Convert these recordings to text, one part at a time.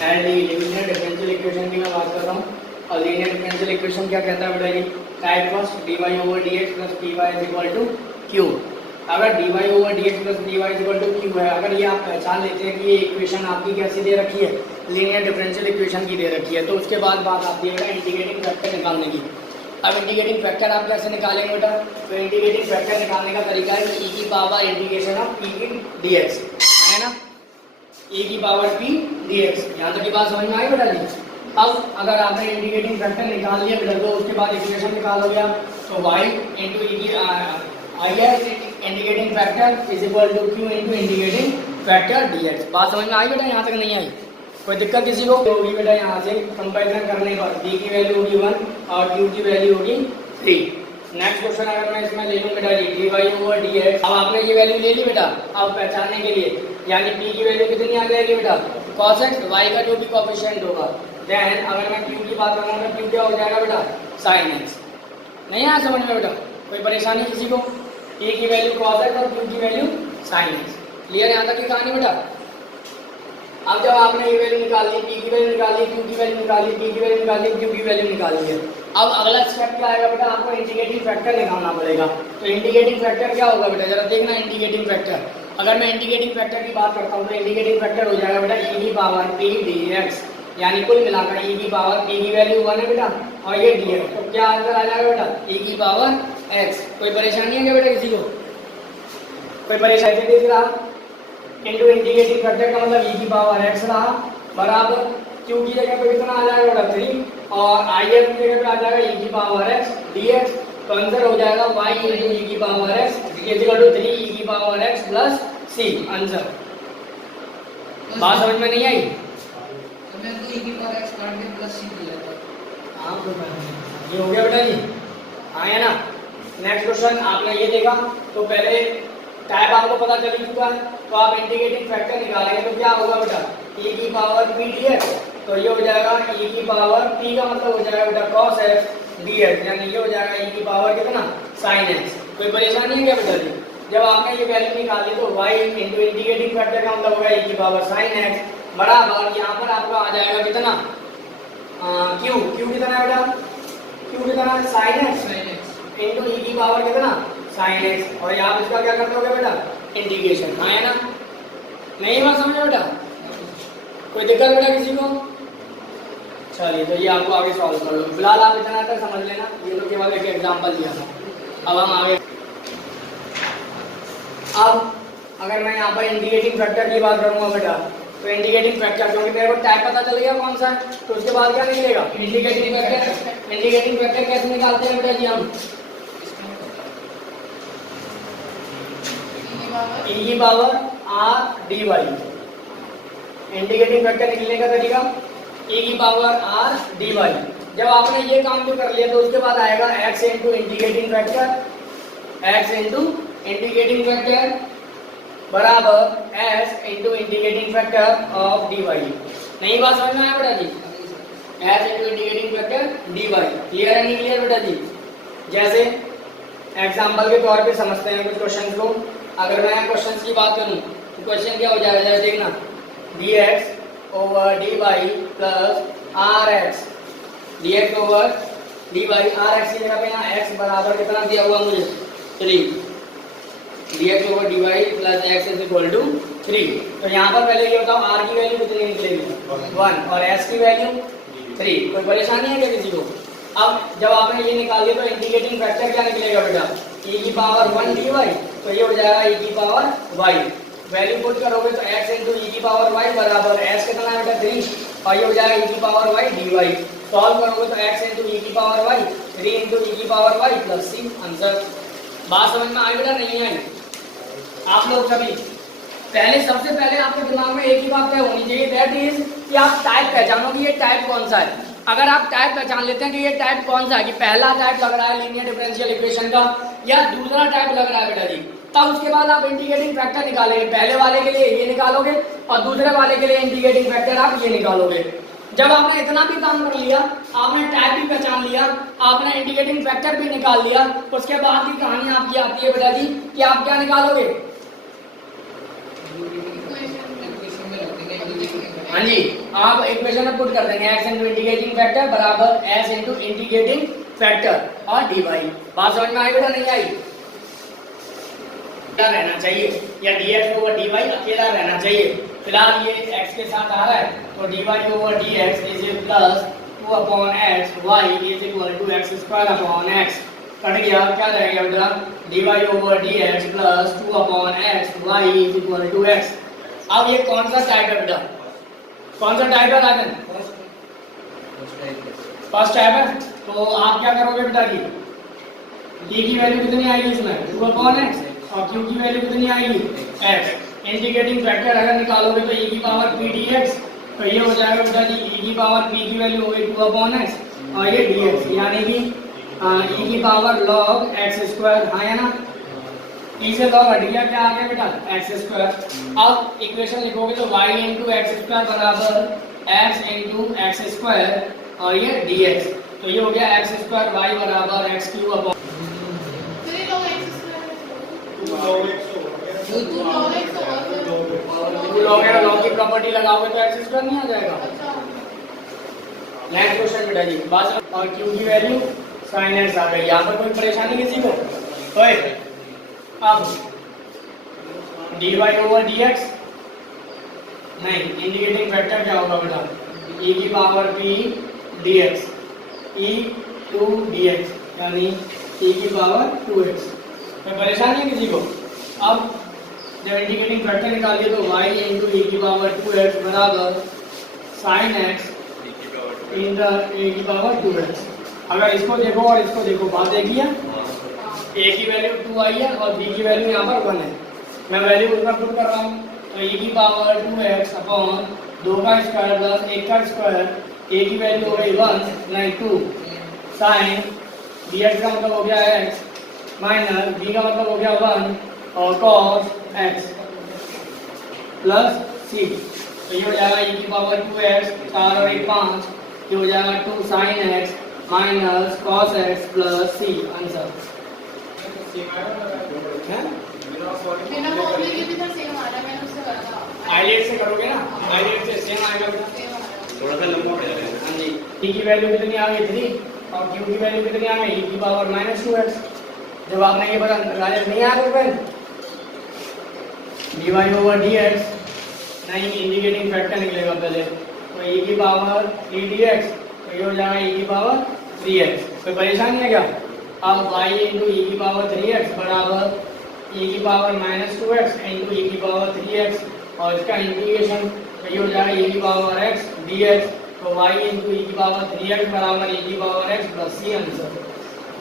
And linear differential equation की मैं बात कर रहा हूँ। और लीनियर डिफरेंशियल इक्वेशन क्या कहता है बेटा जी, type first dy over dx plus dy is equal to q। अगर dy over dx plus dy is equal to q है, अगर ये आप पहचान लेते हैं कि ये इक्वेशन आपकी कैसी दे रखी है, लीनियर डिफरेंशियल इक्वेशन की दे रखी है, तो उसके बाद बात आती है बेटा इंटीग्रेटिंग फैक्टर निकालने की। अब इंटीग्रेटिंग फैक्टर आप कैसे निकालेंगे बेटा, तो इंटीग्रेटिंग फैक्टर निकालने का तरीका है e की पावर इंटीग्रेशन ऑफ p की dx है ना, e की पावर p dx। यहाँ तक की बात समझ में आई बेटा जी। अब अगर आपने इंटीग्रेटिंग फैक्टर निकाल लिया बेटा, तो उसके बाद इक्वेशन निकालोगे आप, तो y इंटू ई की integrating factor is equal to q into integrating factor dx। बात समझ में आई बेटा, यहाँ तक नहीं आई, कोई दिक्कत किसी को होगी बेटा। यहाँ से कंपैरिजन करने पर d की वैल्यू होगी 1 और q की वैल्यू होगी 3। नेक्स्ट क्वेश्चन अगर मैं इसमें ले लूँ बेटा जी dy ओवर dx, अब आपने ये वैल्यू ले ली बेटा, अब पहचानने के लिए यानी p की वैल्यू कितनी आ जाएगी बेटा, cos x, y का जो भी कोएफिशिएंट होगा। देन अगर मैं q की बात करूँगा तो q क्या हो जाएगा बेटा, sin x। नहीं आया समझ में बेटा, कोई परेशानी किसी को, a की वैल्यू cos x और q की वैल्यू sin x। क्लियर यहाँ तक की कहानी बेटा। अब जब आपने ये वैल्यू निकाल ली, p की वैल्यू निकाल ली, q की वैल्यू निकाल ली, p की वैल्यू निकाल ली, q की वैल्यू निकाल ली है, अब अगला स्टेप क्या आएगा बेटा, आपको इंटीग्रेटिंग फैक्टर निकालना पड़ेगा। तो इंटीग्रेटिंग फैक्टर क्या होगा बेटा, जरा देखना इंटीग्रेटिंग फैक्टर। अगर मैं इंटीग्रेटिंग फैक्टर की बात करता हूँ तो इंटीग्रेटिंग फैक्टर हो जाएगा बेटा e की पावर p dx, यानी कुल मिलाकर e की पावर p की वैल्यू 1 है बेटा और ये dx, तो क्या आंसर आ जाएगा बेटा, e की पावर x। कोई परेशानी है क्या बेटा किसी को, कोई परेशानी दिख रहा, इंटू इंटीग्रेटिंग फैक्टर का मतलब e की पावर x रहा बराबर q की जगह पे कितना आ जाएगा बेटा 3 और if की जगह पे आ जाएगा e की पावर x dx। तो आंसर हो जाएगा y इंटू e की power x equal to 3 e की power x plus c। Answer बात समझ में नहीं आई, तो मैं तो e की पावर x काट के प्लस c ले लेता। हाँ ये हो गया बेटा जी, हाँ है ना। नेक्स्ट क्वेश्चन आपने ये देखा, तो पहले टाइप आपको पता चल चुका है, तो आप इंटीग्रेटिंग फैक्टर निकालेंगे तो क्या होगा बेटा, e की पावर p dx, तो ये हो जाएगा e की पावर p का मतलब हो जाएगा बेटा cos x dx, यानी ये हो जाएगा e की पावर कितना sin x। कोई परेशानी है क्या बेटा जी। जब आपने ये वैल्यू निकाली तो y इंटू इंटीग्रेटिंग फैक्टर का मतलब होगा e की पावर sin x बराबर यहाँ पर आपका आ जाएगा कितना q कितना है बेटा, q कितना है sin x इंटू e की पावर कितना sin x, और आप इसका क्या करते होगे बेटा इंटीग्रेशन, हाँ है ना। नहीं बात समझे बेटा, कोई दिक्कत बेटा किसी को। चलिए तो ये आपको आगे सॉल्व कर लो, फिलहाल आप इतना तक समझ लेना, ये तो केवल एक एग्जांपल दिया था। अब हम आगे, अब अगर मैं यहाँ पर इंटीग्रेटिंग फैक्टर की बात करूँगा बेटा, तो इंटीग्रेटिंग फैक्टर क्योंकि मेरे को टाइप पता चल गया कौन सा है, तो उसके बाद क्या निकलेगा इंटीग्रेटिंग फैक्टर। इंटीग्रेटिंग फैक्टर कैसे निकालते हैं बेटा जी हम, e की power r dy। Integrating factor निकलने का तरीका e की पावर r dy। जब आपने ये काम भी कर लिया तो उसके बाद आएगा x into integrating factor, x into integrating factor बराबर s into integrating factor of dy। नहीं बात समझ में आया बेटा जी, s into integrating factor dy। Clear है नहीं क्लियर बेटा जी। जैसे एग्जाम्पल के तौर पे समझते हैं कुछ क्वेश्चन को। अगर मैं क्वेश्चन की बात करूं तो क्वेश्चन क्या हो जाएगा, जैसे देखना dx over dy plus rx, dx over dy rx की जगह पे यहाँ x बराबर कितना दिया हुआ मुझे 3, dx over dy plus x is equal to 3। तो यहाँ पर पहले ये बताओ r की वैल्यू कितनी निकलेगी 1 और s की वैल्यू 3। कोई परेशानी है क्या किसी को। अब जब आपने ये निकाल लिया तो इंटीग्रेटिंग फैक्टर क्या निकलेगा बेटा, e की पावर 1 dy, तो ये हो जाएगा e की पावर y। वैल्यू पुट करोगे तो x इंटू e की पावर y बराबर s कितना है बेटा 3 और ये हो जाएगा e की पावर y dy। सॉल्व करोगे तो x इंटू e की पावर y 3 इंटू e की power y plus c। Answer बात समझ में आई बेटा नहीं आई। आप लोग सभी पहले सबसे पहले आपके दिमाग में एक ही बात तय होनी चाहिए, दैट इज कि आप टाइप पहचानो कि ये टाइप कौन सा है। अगर आप टाइप पहचान लेते हैं कि ये टाइप कौन सा है, कि पहला टाइप लग रहा है लीनियर डिफरेंशियल इक्वेशन का या दूसरा टाइप लग रहा है बेटा जी, तब उसके बाद आप इंटीग्रेटिंग फैक्टर निकालेंगे। पहले वाले के लिए ये निकालोगे और दूसरे वाले के लिए इंटीग्रेटिंग फैक्टर आप ये निकालोगे। जब आपने इतना भी काम कर लिया, आपने टाइप भी पहचान लिया, आपने इंटीग्रेटिंग फैक्टर भी निकाल लिया, उसके बाद की कहानी आपकी आती है बेटा जी कि आप क्या निकालोगे। हाँ जी आप इक्वेशन में पुट कर देंगे x इंटू इंटीग्रेटिंग फैक्टर बराबर s इंटू इंटीग्रेटिंग फैक्टर और dy। बात समझ में आई बेटा नहीं आई? क्या रहना चाहिए या dx ओवर dy अकेला रहना चाहिए। फिलहाल ये x के साथ आ रहा है तो dy over dx is plus 2 upon x y is equal to x square upon x। Cut गया, क्या रहेगा बेटा? dy over dx plus 2 upon x y is equal to x। अब ये कौन सा टाइप है बेटा? कौन सा टाइप है राजन? फर्स्ट टाइप है। तो आप क्या करोगे बेटा जी? d की वैल्यू कितनी आएगी इसमें? 2 अपॉन x और q की वैल्यू कितनी आएगी? x। इंटीग्रेटिंग फैक्टर अगर निकालोगे तो e की पावर p dx, तो ये हो जाएगा बेटा जी e की पावर p की वैल्यू हो गई 2 अपॉन x और ये dx, यानी कि e की पावर log x स्क्वायर। हाँ है ना? e से log हट गया, क्या आ गया बेटा? x square. अब इक्वेशन लिखोगे तो y इंटू एक्स स्क्वायर बराबर x इंटू एक्स स्क्वायर और ये dx, तो ये हो गया x स्क्वायर y बराबर x क्यूब अपॉन लॉग की प्रॉपर्टी लगाओगे तो x स्क्वायर नहीं आ जाएगा। नेक्स्ट क्वेश्चन बेटा जी, बस और q की वैल्यू sin x आ गई। यहाँ पर कोई परेशानी किसी को? तो अब dy ओवर dx नहीं, इंटीग्रेटिंग फैक्टर क्या होगा बेटा? e की power p dx, e 2 dx यानी e की पावर 2x। कोई परेशानी है किसी को? अब जब इंटीग्रेटिंग फैक्टर निकालिए तो y इंटू e की पावर 2x बराबर sin x इंटू e की पावर 2x। अगर इसको देखो और इसको देखो, बात देखिए, a की वैल्यू 2 आई है और b की वैल्यू यहाँ पर 1 है। मैं वैल्यू उसमें पुट कर रहा हूँ तो e की पावर 2x अपॉन 2 का स्क्वायर प्लस 1 का स्क्वायर, a की वैल्यू हो गई 1 नहीं 2 साइन dx का मतलब हो गया x माइनस b का मतलब हो गया 1 और cos x प्लस c, तो ये हो जाएगा e की पावर 2x 4 और 1 5, ये हो जाएगा 2 sine x minus cos x plus c। Answer आइलेट से करोगे ना, आइलेट से सेम आएगा बेटा, थोड़ा सा लंबा हो जाएगा। हाँ जी, e की वैल्यू कितनी आ गई 3 और q की वैल्यू कितनी आ गई? e की पावर -2x। जब आपने ये पता राजन नहीं आ रहा dy ओवर dx नहीं, इंटीग्रेटिंग फैक्टर निकलेगा पहले, तो e की पावर 3 dx, तो ये हो जाएगा e की पावर 3x। कोई परेशानी है क्या? अब y इंटू e की पावर 3x बराबर e की पावर -2x इंटू e की पावर 3x और इसका इंटीग्रेशन, तो ये हो जाएगा e की पावर x dx, तो y इंटू e की पावर 3x बराबर e की power x plus c। Answer.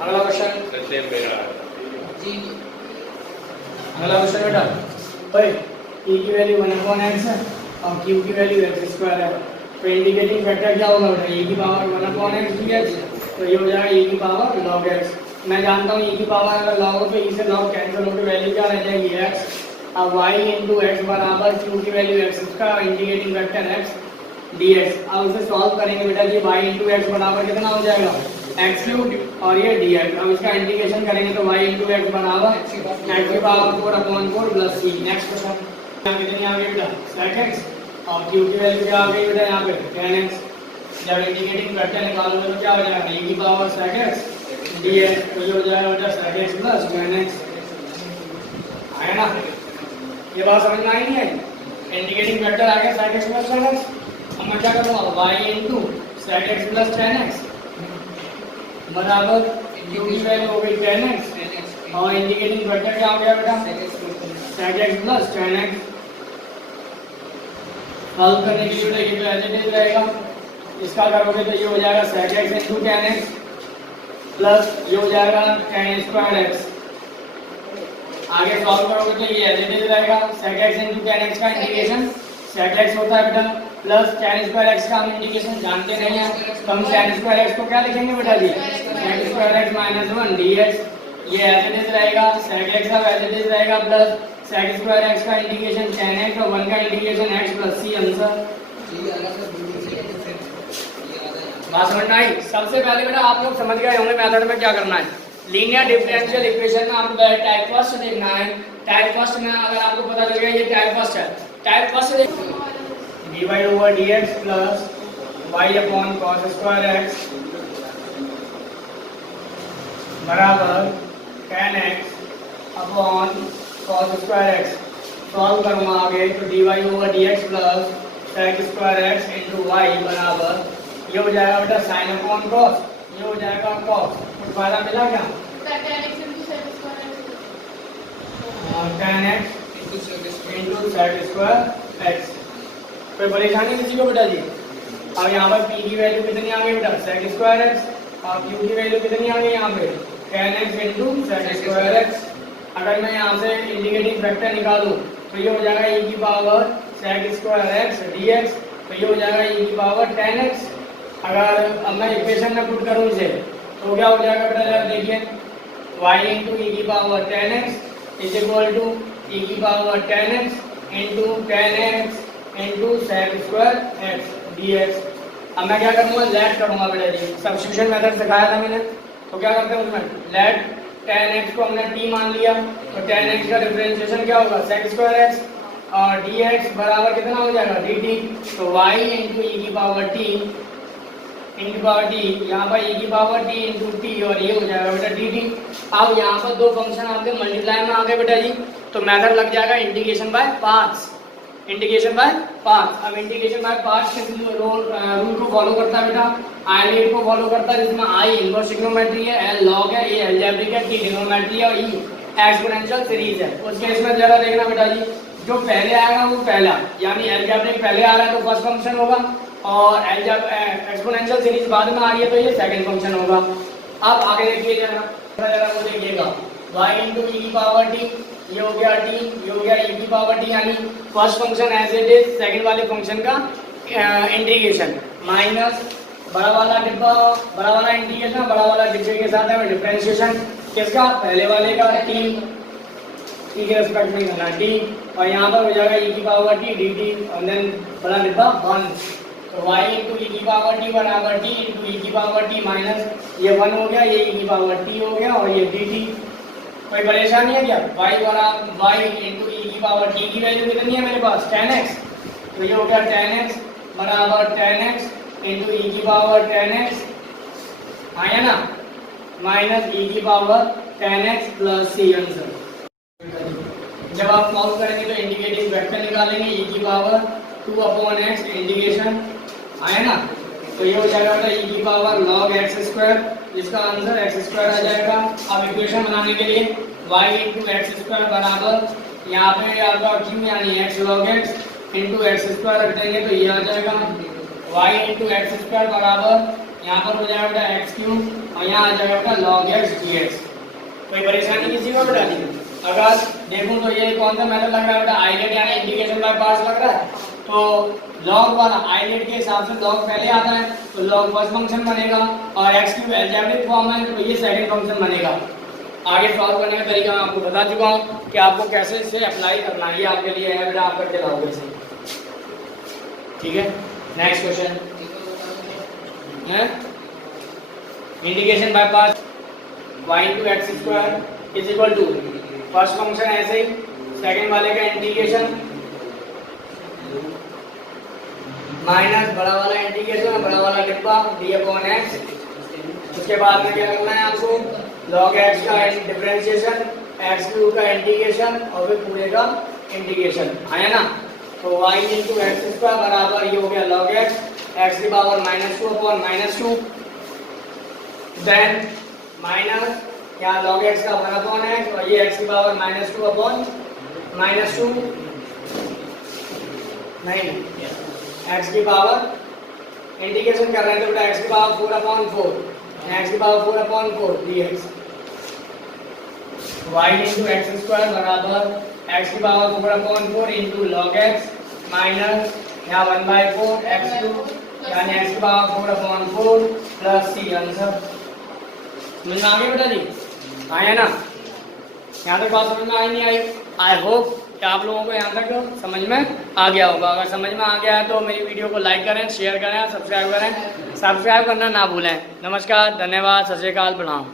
अगला क्वेश्चन, अगला क्वेश्चन बेटा, भाई e की वैल्यू 1/x है और q की वैल्यू x स्क्वायर है, तो इंटीग्रेटिंग फैक्टर क्या होगा बेटा? e की पावर 1/x dx, तो ये हो जाएगा e की पावर log x। मैं जानता हूँ e की पावर अगर log हो तो e से log कैंसिल होकर वैल्यू क्या रह जाएगी? x। अब y इंटू एक्स बराबर q की value x square, integrating factor x dx। अब इसे सॉल्व करेंगे बेटा जी, y इंटू एक्स बराबर कितना हो जाएगा? x क्यूब और ये dx। अब इसका इंटीग्रेशन करेंगे तो y इंटू एक्स बराबर x की power 4/4 plus c। Next question, यहाँ कितनी आ गई बेटा? sec x और q की वैल्यू क्या आ गई बेटा? यहाँ पे tan x। जब इंटीग्रेटिंग फैक्टर निकालोगे तो क्या हो जाएगा? e की पावर sec x dx, तो ये हो जाएगा बेटा sec x plus tan x। आया ना? ये बात समझ में आई नहीं आई? इंटीग्रेटिंग फैक्टर आ गया sec x plus tan x। अब मैं क्या करूँगा? y into sec x plus tan x बराबर q की वैल्यू हो गई tan x और इंटीग्रेटिंग फैक्टर क्या हो गया बेटा? sec x plus tan x। Solve करने के लिए बेटा ये तो एज इट इज रहेगा, इसका करोगे तो ये हो जाएगा sec x into tan x plus ये हो जाएगा tan स्क्वायर x। आगे सॉल्व करोगे तो ये एज इट इज रहेगा, sec x into tan x का इंटीग्रेशन sec x होता है बेटा प्लस tan स्क्वायर x का हम इंटीग्रेशन जानते नहीं है, तो हम tan स्क्वायर x को क्या लिखेंगे बेटा जी? sec square x minus 1 dx। ये एज इट इज रहेगा, sec x का एज इट इज रहेगा प्लस sec स्क्वायर x का इंटीग्रेशन tan x और 1 का integration x plus c। Answer. बात समझ में आई? सबसे पहले बेटा आप लोग समझ गए होंगे मेथड में क्या करना है। लीनियर डिफरेंशियल इक्वेशन में आपको टाइप फर्स्ट देखना है। टाइप फर्स्ट में अगर आपको पता चल गया ये टाइप फर्स्ट है, type first D Y over D X plus Y upon cos square X बराबर tan X upon cos square X. Solve करूँगा आगे तो D Y over D X plus sec square X into Y बराबर ये हो जाएगा बेटा sine upon cos, ये हो जाएगा कॉस। कुछ फायदा मिला क्या? tan x into sec square X. कोई परेशानी किसी को बेटा जी? अब यहाँ पर p की वैल्यू कितनी आ गई बेटा? Sec square X. और q की वैल्यू कितनी आ गई यहाँ पे? tan x into sec square X. अगर मैं यहाँ से इंडिकेटिंग फैक्टर निकालूँ तो ये हो जाएगा e की power sec square x dx, तो ये हो जाएगा e की पावर tan x। अगर अब मैं इक्वेशन में पुट करूँ इसे तो क्या हो जाएगा बेटा? जरा देखिए y इंटू ई की power tan x is equal to e की power tan x into tan x into sec square x dx। अब मैं क्या करूँगा? लेट करूँगा बेटा जी, सब्स्टिट्यूशन मेथड सिखाया था मैंने। तो क्या करते हैं उसमें लेट tan x को हमने t मान लिया तो tan x का डिफरेंशिएशन क्या होगा? sec स्क्वायर x और dx बराबर कितना हो जाएगा? dt। तो y इंटू ई की पावर t यहाँ पर e की पावर t इंटू t और ये हो जाएगा बेटा dt। अब यहाँ पर दो फंक्शन आपके मल्टीप्लाई में आ गए बेटा जी, तो मेथड लग जाएगा integration by parts. Integration by parts. अब इंटीग्रेशन बाय पार्ट्स किस रूल को फॉलो करता है बेटा? आइलेट को फॉलो करता है, जिसमें आई इनवर्स ट्रिग्नोमेट्री है, एल लॉग है, ए अलजेब्रिक है, टी ट्रिग्नोमेट्री है और ई एक्सपोनेंशियल सीरीज है। उस केस में जरा देखना बेटा जी, जो पहले आएगा वो पहला, यानी अलजेब्रिक पहले आ रहा है तो फर्स्ट फंक्शन होगा और एक्सपोनेंशियल सीरीज बाद में आ रही है तो ये सेकंड फंक्शन होगा। अब आगे देखिए जरा वो देखिएगा y इंटू ई की पावर टी, ये हो गया t, ये हो गया e की पावर t, यानी first function as it is second वाले फंक्शन का इंटीग्रेशन माइनस बड़ा वाला डिब्बा, बड़ा वाला इंटीग्रेशन बड़ा वाला डिब्बे के साथ है डिफरेंशिएशन किसका? पहले वाले का t के रिस्पेक्ट में करना t, और यहाँ पर हो जाएगा e की पावर t dt और देन बड़ा डिब्बा 1। तो y इंटू ई की पावर t बराबर t इंटू ई की पावर t माइनस ये 1 हो गया, ये e की पावर t हो गया और ये dt। कोई परेशानी है क्या? y बराबर y इंटू ई की पावर t की वैल्यू कितनी है मेरे पास? tan x, तो ये हो गया tan x बराबर tan x इंटू ई की पावर tan x आया ना, माइनस ई की power tan x plus c answer. जब आप सॉल्व करेंगे तो इंडिकेटिंग वेक्टर निकालेंगे e की पावर 2 अपॉन x इंटीग्रेशन आया ना, तो ये हो जाएगा e की पावर log x स्क्वायर, जिसका आंसर x स्क्वायर आ जाएगा। अब इक्वेशन बनाने के लिए y इंटू एक्स स्क्वायर बराबर यहाँ पे आपका q यानी x log x into X square रख देंगे तो ये आ जाएगा y इंटू एक्स स्क्वायर बराबर यहाँ पर हो जाएगा बेटा एक्स क्यूब और यहाँ आ जाएगा बेटा log x dx। कोई परेशानी किसी को बेटा जी? अगर देखूं तो ये कौन सा मेथड लग रहा है बेटा? आइलेट यानी इंटीग्रेशन बाय पार्ट्स लग रहा है, तो log वाला आइलेट के हिसाब से log पहले आता है तो log फर्स्ट फंक्शन बनेगा और x क्यूब अलजेब्रिक फॉर्म है तो ये सेकंड फंक्शन बनेगा। आगे सॉल्व करने का तरीका मैं आपको बता चुका हूँ कि आपको कैसे इसे अप्लाई करना है, ये आपके लिए है बेटा, आप करके लाओगे इसे। ठीक है, नेक्स्ट क्वेश्चन है integration by parts y into X square is equal to first function ऐसे ही, सेकंड वाले का इंटीग्रेशन माइनस बड़ा वाला इंटीग्रेशन बड़ा वाला डिब्बा d अपॉन x। उसके बाद में क्या करना है आपको? log x का डिफरेंशिएशन, x क्यूब का इंटीग्रेशन और फिर पूरे का इंटीग्रेशन आया ना। तो y इंटू एक्स स्क्वायर बराबर ये हो गया log x, x की पावर -2 अपॉन -2 देन माइनस यहाँ log x का 1 अपॉन x और ये x की पावर -2 अपॉन -2 नहीं x की पावर इंटीग्रेशन कर रहे हैं तो बेटा x की पावर 4 अपॉन 4 x की power 4 upon 4 dx। y into X square बराबर x की power 4 upon 4 into log x minus यहाँ 1/4 x क्यूब यानी x की power 4 upon 4 plus c answer. समझ में आ गई बेटा जी? आया ना? यहाँ तक बात समझ में आई नहीं आई? आई होप कि आप लोगों को यहाँ तक समझ में आ गया होगा। अगर समझ में आ गया है तो मेरी वीडियो को लाइक करें, शेयर करें, सब्सक्राइब करें। सब्सक्राइब करना ना भूलें। नमस्कार, धन्यवाद, सत श्री अकाल, प्रणाम।